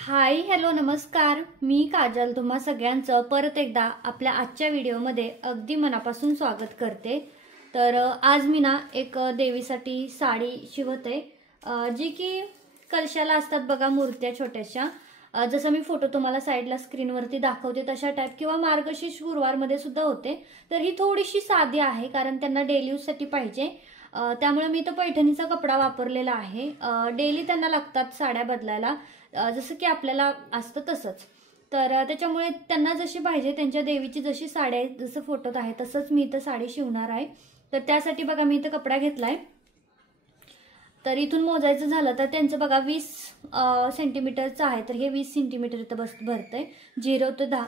Hi hello नमस्कार. मी काजल तुम्हा सगळ्यांचं परत एकदा आपल्या आजच्या व्हिडिओमध्ये अगदी मनापासून स्वागत करते. तर आज मी ना एक देवीसाठी साडी शिवते, जी की कलशाला असतात बघा मूर्त्या छोट्याशा. जसं मी फोटो तुम्हाला साईडला स्क्रीनवरती दाखवते तशा टाईप, किंवा मार्गशीर्ष गुरुवारमध्ये सुद्धा होते. तर ही थोडीशी साधी आहे कारण त्यांना डेली यूजसाठी पाहिजे, त्यामुळे मी तर पैठणीचा कपडा वापरलेला आहे. डेली त्यांना लागतात साड्या बदलायला, जसं की आपल्याला असतं तसंच. तर त्याच्यामुळे त्यांना जशी पाहिजे त्यांच्या देवीची जशी साडी आहे जसं फोटोत आहे तसंच मी इथं साडी शिवणार आहे. तर त्यासाठी बघा मी इथं कपडा घेतलाय. तर इथून मोजायचं झालं तर त्यांचं बघा 20 सेंटीमीटरचं आहे. तर हे 20 सेंटीमीटर इथं भरतंय 0 ते 10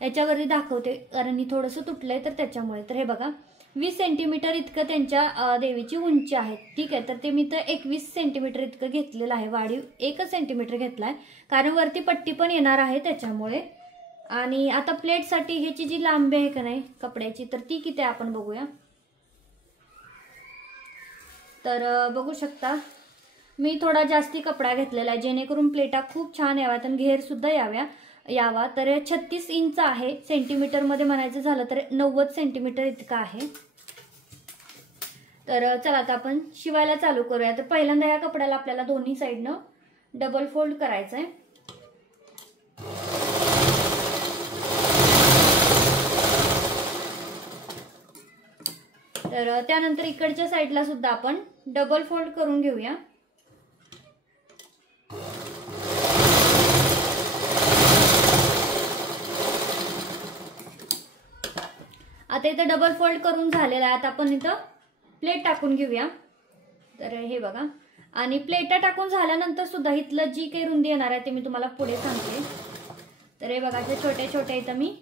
याच्यावरती दाखवते कारण ही थोडंसं तुटलंय तर त्याच्यामुळे. तर हे बघा 20 सेंटीमीटर इतकं त्यांच्या देवीची उंची आहे. ठीक आहे, तर ते मी तर 21 सेंटीमीटर इतकं घेतलेलं आहे. वाढीव 1 सेंटीमीटर घेतलाय कारण वरती पट्टी पण येणार आहे त्याच्यामुळे. आणि आता प्लेटसाठी ह्याची जी लांबी आहे का नाही कपड्याची, तर ती किती आहे आपण बघूया. तर बघू शकता मी थोडा जास्ती कपडा घेतलेला आहे जेणेकरून प्लेटा खूप छान याव्यात आणि घेर सुद्धा यावा. तर 36 इंच आहे. सेंटीमीटर मध्ये म्हणायचं झालं तर 90 सेंटीमीटर इतका आहे. तर चला आता आपण शिवायला चालू करूया. तर पहिल्यांदा या कपड्याला आपल्याला दोन्ही साईडनं डबल फोल्ड करायचं आहे. तर त्यानंतर इकडच्या साईडला सुद्धा आपण डबल फोल्ड करून घेऊया. आता इथं डबल फोल्ड करून झालेला आहे. आता आपण इथं प्लेट टाकून घेऊया. तर हे बघा, आणि प्लेटा टाकून झाल्यानंतर सुद्धा इथलं जी काही रुंदी येणार आहे ते मी तुम्हाला पुढे सांगते. तर हे बघा ते छोटे छोटे इथं मी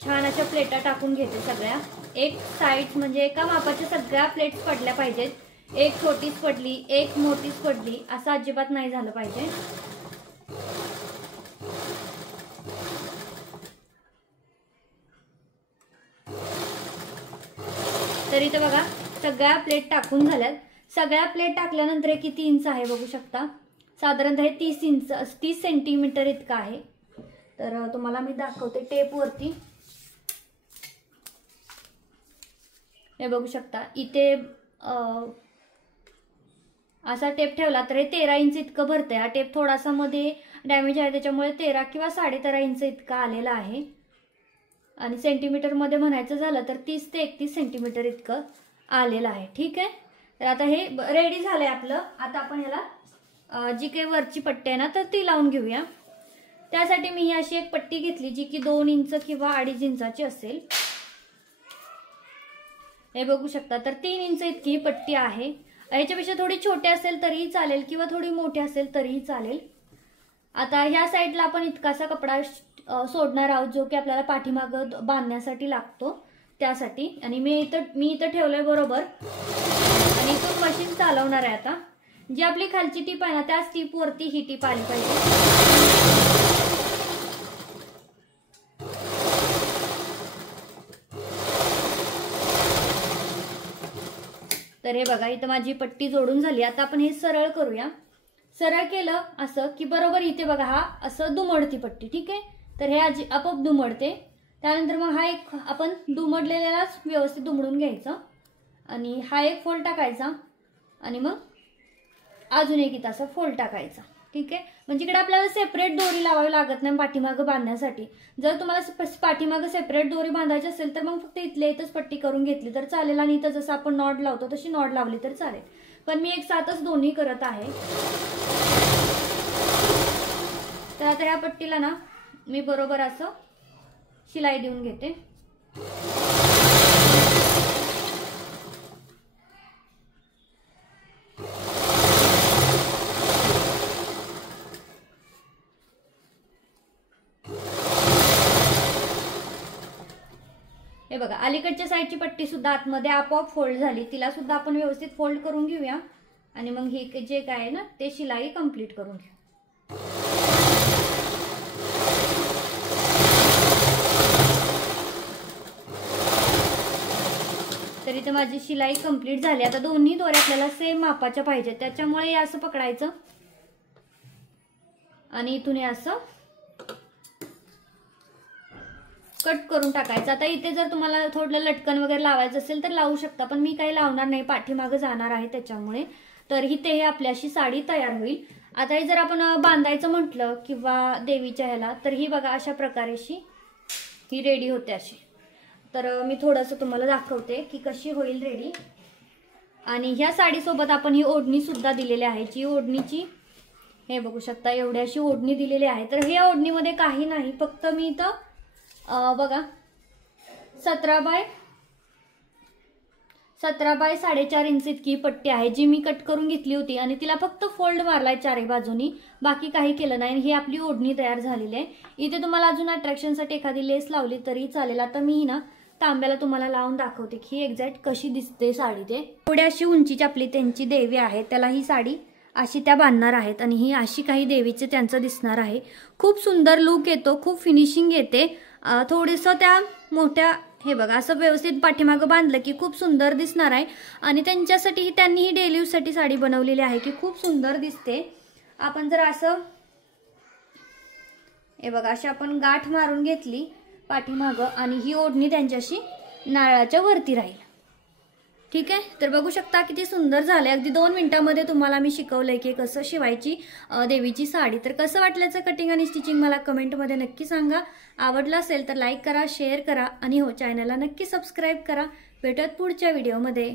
छान अशा प्लेटा टाकून घेते सगळ्या. एक साईड म्हणजे एका मापाच्या सगळ्या प्लेट्स पडल्या पाहिजेत. एक छोटीच पडली एक मोठीच पडली असं अजिबात नाही झालं पाहिजे. तर इथं बघा सगळ्या प्लेट टाकून झाल्यात. सगळ्या प्लेट टाकल्यानंतर हे किती इंच आहे बघू शकता. साधारणतः हे 30 सेंटीमीटर इतकं आहे. तर तुम्हाला मी दाखवते टेपवरती. हे बघू शकता इथे असा टेप ठेवला तर हे 13 इंच इतकं भरतंय. हा टेप थोडासा मध्ये डॅमेज आहे त्याच्यामुळे 13 किंवा 13.5 इंच इतका आलेला आहे. आणि सेंटीमीटर मध्ये म्हणायचं झालं तर 30 ते 31 सेंटीमीटर इतकं आलेलं आहे. ठीक आहे, तर आता हे रेडी झालंय आपलं. आता आपण ह्याला जी काही वरची पट्टी आहे ना तर ती लावून घेऊया. त्यासाठी मी ही अशी एक पट्टी घेतली जी की 2 इंच किंवा 2.5 इंचाची असेल. हे बघू शकता तर 3 इंच इतकी पट्टी आहे. याच्यापेक्षा थोडी छोटी असेल तरीही चालेल किंवा थोडी मोठी असेल तरीही चालेल. आता ह्या साईडला आपण इतकासा कपडा सोडणार आहोत जो की आपल्याला पाठीमागं बांधण्यासाठी लागतो त्यासाठी. आणि मी इथं ठेवलंय बरोबर. आणि इथून मशीन चालवणार आहे. आता जी आपली खालची टीप आहे ना त्याच टीपवरती ही टीप आली पाहिजे. तर हे बघा इथं माझी पट्टी जोडून झाली. आता आपण हे सरळ करूया. सरळ केलं असं की बरोबर इथे बघा हा असं दुमडती पट्टी. ठीक आहे, तर हे आपोआप दुमडते. त्यानंतर मग हा एक आपण दुमडलेल्यालाच व्यवस्थित दुमडून घ्यायचं आणि हा एक फोल्ड टाकायचा आणि मग अजून एक इथं असं फोल्ड टाकायचा. ठीक आहे, म्हणजे इकडे आपल्याला सेपरेट दोरी लावावी लागत नाही पाठीमागं बांधण्यासाठी. जर तुम्हाला पाठीमागं सेपरेट दोरी बांधायची असेल तर मग फक्त इथल्या इथंच पट्टी करून घेतली तर चालेल. आणि इथं जसं आपण नॉट लावतो तशी नॉट लावली तर चालेल. पण मी एक साथच दोन्ही करत आहे. तर आता ह्या पट्टीला ना मी बरोबर असं शिलाई देऊन घेते. हे बघा अलीकडच्या साईडची पट्टी सुद्धा आतमध्ये आपोआप फोल्ड झाली. तिला सुद्धा आपण व्यवस्थित फोल्ड करून घेऊया आणि मग हे जे काय आहे ना ते शिलाई कंप्लीट करून घेऊ. तर इथे माझी शिलाई कंप्लीट झाली. आता दोन्ही दोऱ्या आपल्याला सेम मापाच्या पाहिजे त्याच्यामुळे असं पकडायचं आणि इथून हे असं कट करून टाकायचं। आता इथे जर तुम्हाला थोडं लटकन वगैरे लावायचं असेल तर लावू शकता, पण मी काही लावणार नाही, पाठीमागं जाणार आहे त्याच्यामुळे। तर इथे हे आपली अशी साडी तयार होईल। आता हे जर आपण बांधायचं म्हटलं किंवा देवीच्या ह्याला, तर ही बघा अशा प्रकारे अशी ही रेडी होते अशी। तर मी थोडंसं तुम्हाला दाखवते की कशी होईल रेडी। आणि ह्या साडीसोबत आपण ही ओढणी सुद्धा दिलेली आहे, जी ओढणीची हे बघू शकता एवढी अशी ओढणी दिलेली आहे। तर ह्या ओढणीमध्ये काही नाही, फक्त मी इथं बघा 17 बाय 4.5 इंच इतकी पट्टी आहे, जी मी कट करून घेतली होती आणि तिला फक्त फोल्ड मारलाय चारही बाजूनी, बाकी काही केलं नाही। ही आपली ओढणी तयार झालेली आहे। इथे तुम्हाला अजून अट्रॅक्शनसाठी एखादी लेस लावली तरी चालेल। आता मी ना तांब्याला तुम्हाला लावून दाखवते की एक्झॅक्ट कशी दिसते साडी। ते थोडी अशी उंचीची आपली त्यांची देवी आहे, त्याला ही साडी अशी त्या बांधणार आहेत आणि ही अशी काही देवीचे त्यांचं दिसणार आहे। खूप सुंदर लुक येतो, खूप फिनिशिंग येते। थोडंसं त्या मोठ्या हे बघा असं व्यवस्थित पाठीमागं बांधलं की खूप सुंदर दिसणार आहे। आणि त्यांच्यासाठी त्यांनी ही डेली यूजसाठी साडी बनवलेली आहे की खूप सुंदर दिसते। आपण जर असं हे बघा अशी आपण गाठ मारून घेतली पाठीमागं आणि ही ओढणी त्यांच्याशी नारळाच्या वरती राहील, ठीक आहे। तर बघू शकता किती सुंदर झाले। अगदी 2 मिनिटांमध्ये तुम्हाला मी शिकवलंय की कसं शिवायची देवीची साडी। तर कसं वाटल्याचं कटिंग आणि स्टिचिंग मला कमेंटमध्ये नक्की सांगा। आवडलं असेल तर लाईक करा, शेअर करा आणि हो चॅनलला नक्की सबस्क्राईब करा। भेटूयात पुढच्या व्हिडिओमध्ये।